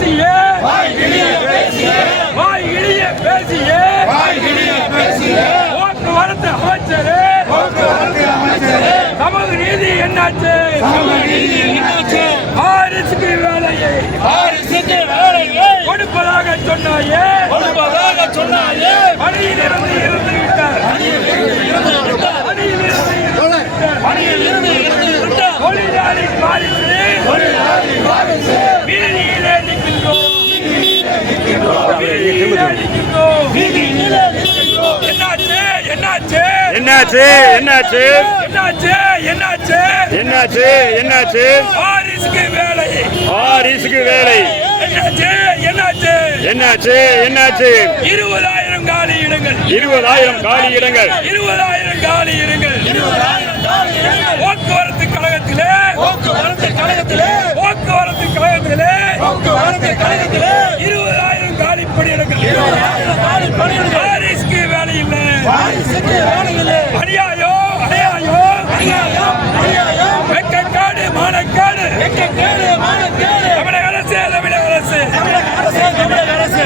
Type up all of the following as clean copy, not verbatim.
பேசிய போக்குவரத்து அமைச்சரே சமூக நீதி என்னாச்சு? வாரிசுக்கு வேலையை கொடுப்பதாக சொன்னாயே பணியில் இருந்து விட்டார். தொழிலாளி வாரிசு வீதியிலே நிற்கின்றோம். என்னாச்சு? வாரிசுக்கு வேலை என்னாச்சு? 20,000 காலி இடங்கள். 20,000 காலி இடங்கள். போக்குவரத்து கழகத்திலே 20,000 காலி பணியிடங்கள். வாரிசுக்கு வேலை இல்லை. அநியாயம் வெட்கக்காடு மானக்காடு. தமிழக அரசு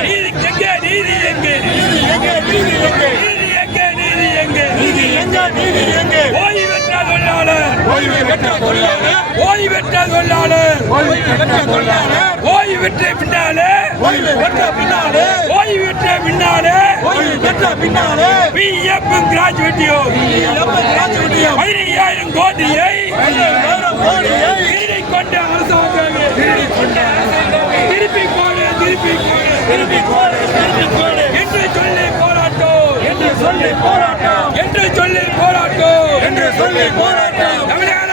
நீதி எங்கே? ஓய்வு பெற்ற தொழிலாளர் ஓய்வு பெற்ற பின்னாலே பிஎஃப் கிராஜுவேட்டியோ 15,000 கோடியை திருடி கொண்ட அரசாங்கமே திருப்பி போடு என்று சொல்லி போராட்டம் தமிழக